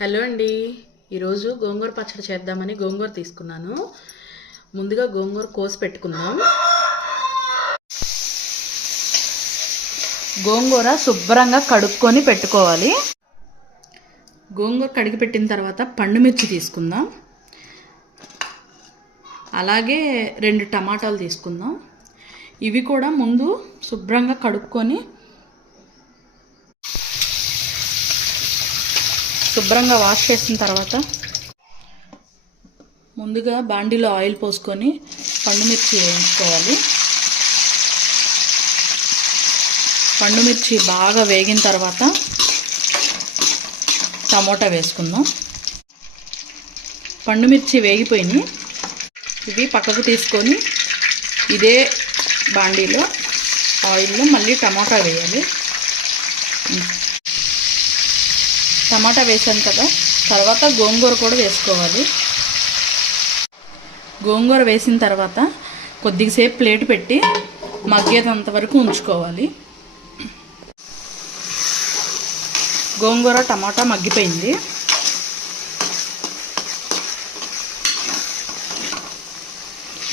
Hello అండి, ఈరోజు గోంగూర పచ్చడి చేద్దామని గోంగూర తీసుకున్నాను. ముందుగా గోంగూర కోసి పెట్టుకుందాం. గోంగూర శుభ్రంగా కడుక్కొని పెట్టుకోవాలి. గోంగూర కడిగి పెట్టిన తర్వాత పండుమిర్చి తీసుకుందాం. అలాగే 2 టమాటాలు తీసుకుందాం. ఇవి కూడా ముందు శుభ్రంగా కడుక్కొని శుభ్రంగా వాష్ చేసిన తర్వాత ముందుగా బాండీలో ఆయిల్ పోసుకొని పండుమిర్చి వేయించుకోవాలి. పండుమిర్చి బాగా వేగిన తర్వాత టమోటా వేసుకుందాం. పండుమిర్చి వేగిపోయినాయి. ఇవి పక్కకు తీసుకొని ఇదే బాండీలో ఆయిల్లో మళ్ళీ టమాటా వేయాలి. టమాటా వేసాను కదా, తర్వాత గోంగూర కూడా వేసుకోవాలి. గోంగూర వేసిన తర్వాత కొద్దిసేపు ప్లేట్ పెట్టి మగ్గేంత వరకు ఉంచుకోవాలి. గోంగూర టమాటా మగ్గిపోయింది.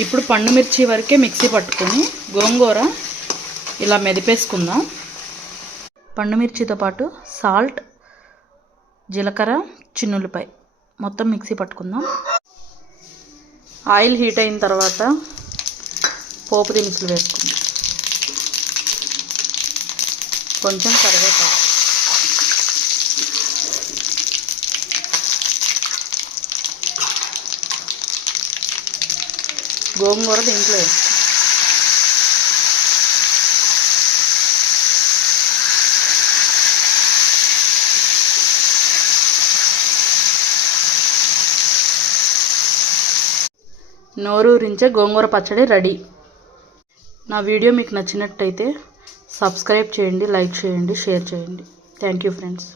ఇప్పుడు పండుమిర్చి వరకే మిక్సీ పట్టుకొని గోంగూర ఇలా మెదిపేసుకుందాం. పండుమిర్చితో పాటు సాల్ట్, జీలకర్ర, చిన్నులపాయ మొత్తం మిక్సీ పట్టుకుందాం. ఆయిల్ హీట్ అయిన తర్వాత పోపు దినుసులు వేసుకుందాం. కొంచెం కరివేపాకు, గోంగూర దీంట్లో వేస్తాం. నోరూరించే గోంగూర పచ్చడి రెడీ. నా వీడియో మీకు నచ్చినట్టయితే సబ్స్క్రైబ్ చేయండి, లైక్ చేయండి, షేర్ చేయండి. Thank you friends.